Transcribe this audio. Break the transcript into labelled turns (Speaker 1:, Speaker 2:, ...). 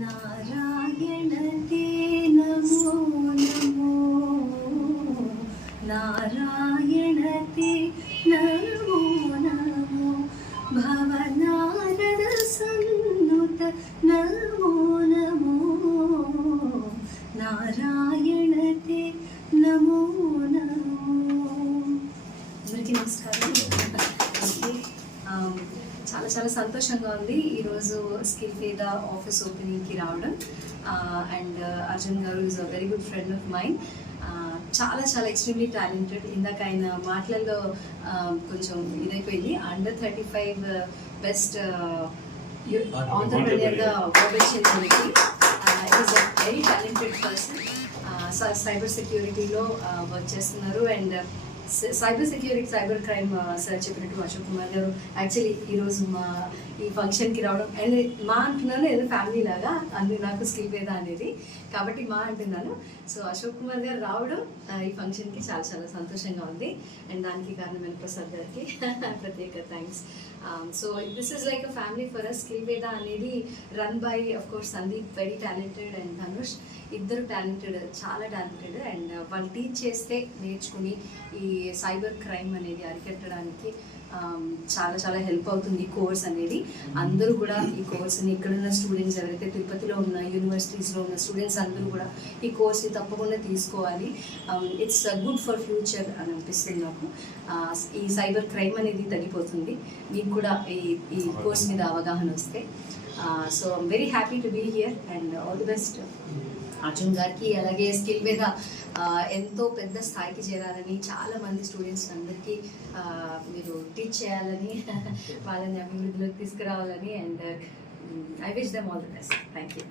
Speaker 1: నారాయణ తే నమో నమో నారాయణ తే నమో నమో భవనారద సన్నుత నమో నమో నారాయణ తే నమో నమో అందరికీ నమస్కారం. చాలా చాలా సంతోషంగా ఉంది. ఈరోజు స్కిల్ మీద ఆఫీస్ ఓపెనింగ్కి రావడం. అండ్ అర్జున్ గారు is a very good friend of mind చాలా చాలా ఎక్స్ట్రీమ్లీ టాలెంటెడ్ ఇందాక ఆయన మాటలలో ఆ, కొంచెం ఇదైపోయింది. Under thirty five best ఆంటర్ప్రెన్యూర్గా open is a very talented person cyber సెక్యూరిటీలో work చేస్తున్నారు. And cyber security cyber crime sir చెప్పినట్టు అశోక్ కుమార్ గారు యాక్చువల్లీ ఈరోజు మా ఈ ఫంక్షన్కి రావడం అండ్ మా అంటున్నాను ఏదో ఫ్యామిలీ లాగా అది నాకు స్కిల్ అనేది కాబట్టి మా అంటున్నాను. సో అశోక్ కుమార్ గారు రావడం ఈ ఫంక్షన్కి చాలా చాలా సంతోషంగా ఉంది. అండ్ దానికి కారణమైన ప్రసాద్ గారికి ప్రత్యేక thanks. So this is like a family for us skill Veda అనేది run by of course Sandeep very talented and Dhanush ఇద్దరు టాలెంటెడ్ చాలా టాలెంటెడ్ అండ్ వాళ్ళు టీచ్ చేస్తే నేర్చుకుని ఈ సైబర్ క్రైమ్ అనేది అరికట్టడానికి చాలా చాలా హెల్ప్ అవుతుంది ఈ కోర్స్ అనేది. అందరూ కూడా ఈ కోర్స్ని ఇక్కడున్న స్టూడెంట్స్ ఎవరైతే తిరుపతిలో ఉన్న యూనివర్సిటీస్లో ఉన్న స్టూడెంట్స్ అందరూ కూడా ఈ కోర్స్ని తప్పకుండా తీసుకోవాలి. ఇట్స్ గుడ్ ఫర్ ఫ్యూచర్ అని అనిపిస్తుంది నాకు. ఈ సైబర్ క్రైమ్ అనేది తగ్గిపోతుంది. మీకు కూడా ఈ ఈ కోర్స్ మీద అవగాహన వస్తే. So I'm very happy to be here and all the best Arjun గారికి అలాగే స్కిల్ మీద ఎంతో పెద్ద స్థాయికి చేరాలని చాలా మంది స్టూడెంట్స్ అందరికీ మీరు టీచ్ చేయాలని వాళ్ళని అభివృద్ధిలోకి తీసుకురావాలని and I wish them all the best thank you